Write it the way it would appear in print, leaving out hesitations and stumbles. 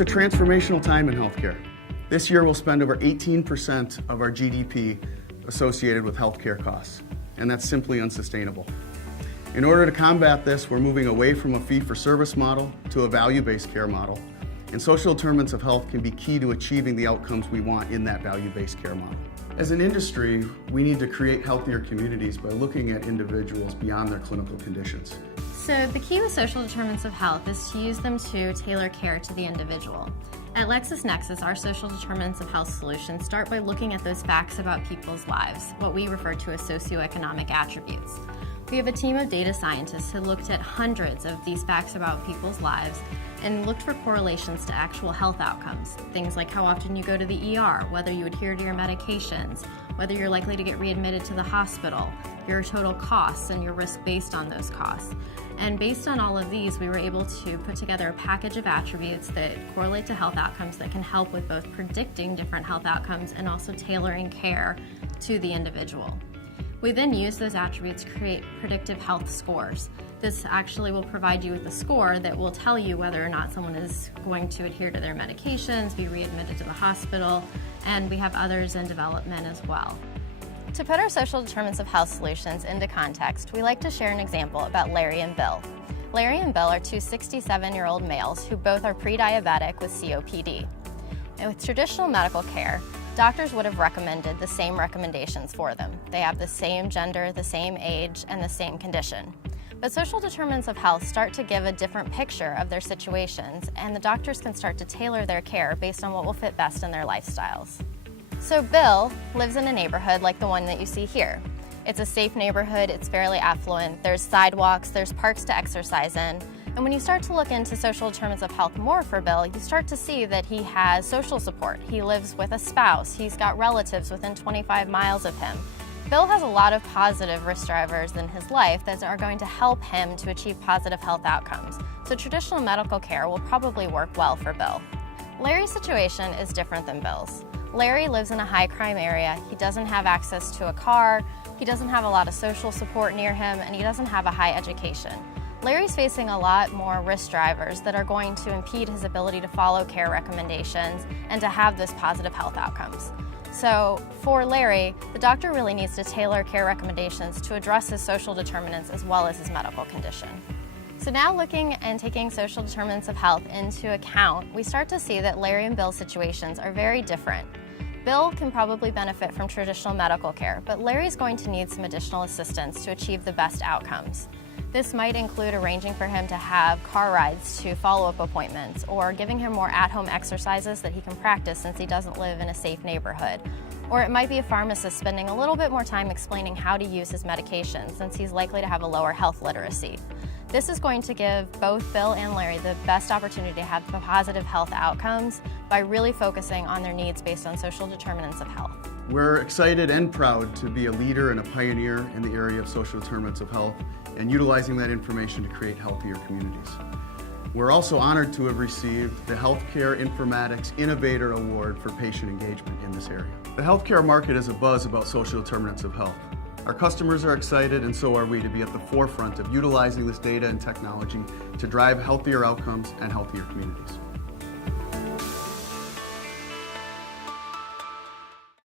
It's a transformational time in healthcare. This year we'll spend over 18% of our GDP associated with healthcare costs, and that's simply unsustainable. In order to combat this, we're moving away from a fee-for-service model to a value-based care model, and social determinants of health can be key to achieving the outcomes we want in that value-based care model. As an industry, we need to create healthier communities by looking at individuals beyond their clinical conditions. So the key with social determinants of health is to use them to tailor care to the individual. At LexisNexis, our social determinants of health solutions start by looking at those facts about people's lives, what we refer to as socioeconomic attributes. We have a team of data scientists who looked at hundreds of these facts about people's lives and looked for correlations to actual health outcomes. Things like how often you go to the ER, whether you adhere to your medications, whether you're likely to get readmitted to the hospital, your total costs and your risk based on those costs. And based on all of these, we were able to put together a package of attributes that correlate to health outcomes that can help with both predicting different health outcomes and also tailoring care to the individual. We then use those attributes to create predictive health scores. This actually will provide you with a score that will tell you whether or not someone is going to adhere to their medications, be readmitted to the hospital, and we have others in development as well. To put our social determinants of health solutions into context, we like to share an example about Larry and Bill. Larry and Bill are two 67-year-old males who both are pre-diabetic with COPD. And with traditional medical care, doctors would have recommended the same recommendations for them. They have the same gender, the same age, and the same condition. But social determinants of health start to give a different picture of their situations, and the doctors can start to tailor their care based on what will fit best in their lifestyles. So Bill lives in a neighborhood like the one that you see here. It's a safe neighborhood, it's fairly affluent, there's sidewalks, there's parks to exercise in. And when you start to look into social determinants of health more for Bill, you start to see that he has social support. He lives with a spouse, he's got relatives within 25 miles of him. Bill has a lot of positive risk drivers in his life that are going to help him to achieve positive health outcomes. So traditional medical care will probably work well for Bill. Larry's situation is different than Bill's. Larry lives in a high crime area, he doesn't have access to a car, he doesn't have a lot of social support near him, and he doesn't have a high education. Larry's facing a lot more risk drivers that are going to impede his ability to follow care recommendations and to have those positive health outcomes. So for Larry, the doctor really needs to tailor care recommendations to address his social determinants as well as his medical condition. So now looking and taking social determinants of health into account, we start to see that Larry and Bill's situations are very different. Bill can probably benefit from traditional medical care, but Larry's going to need some additional assistance to achieve the best outcomes. This might include arranging for him to have car rides to follow-up appointments or giving him more at-home exercises that he can practice since he doesn't live in a safe neighborhood. Or it might be a pharmacist spending a little bit more time explaining how to use his medications since he's likely to have a lower health literacy. This is going to give both Bill and Larry the best opportunity to have positive health outcomes by really focusing on their needs based on social determinants of health. We're excited and proud to be a leader and a pioneer in the area of social determinants of health and utilizing that information to create healthier communities. We're also honored to have received the Healthcare Informatics Innovator Award for patient engagement in this area. The healthcare market is abuzz about social determinants of health. Our customers are excited, and so are we, to be at the forefront of utilizing this data and technology to drive healthier outcomes and healthier communities.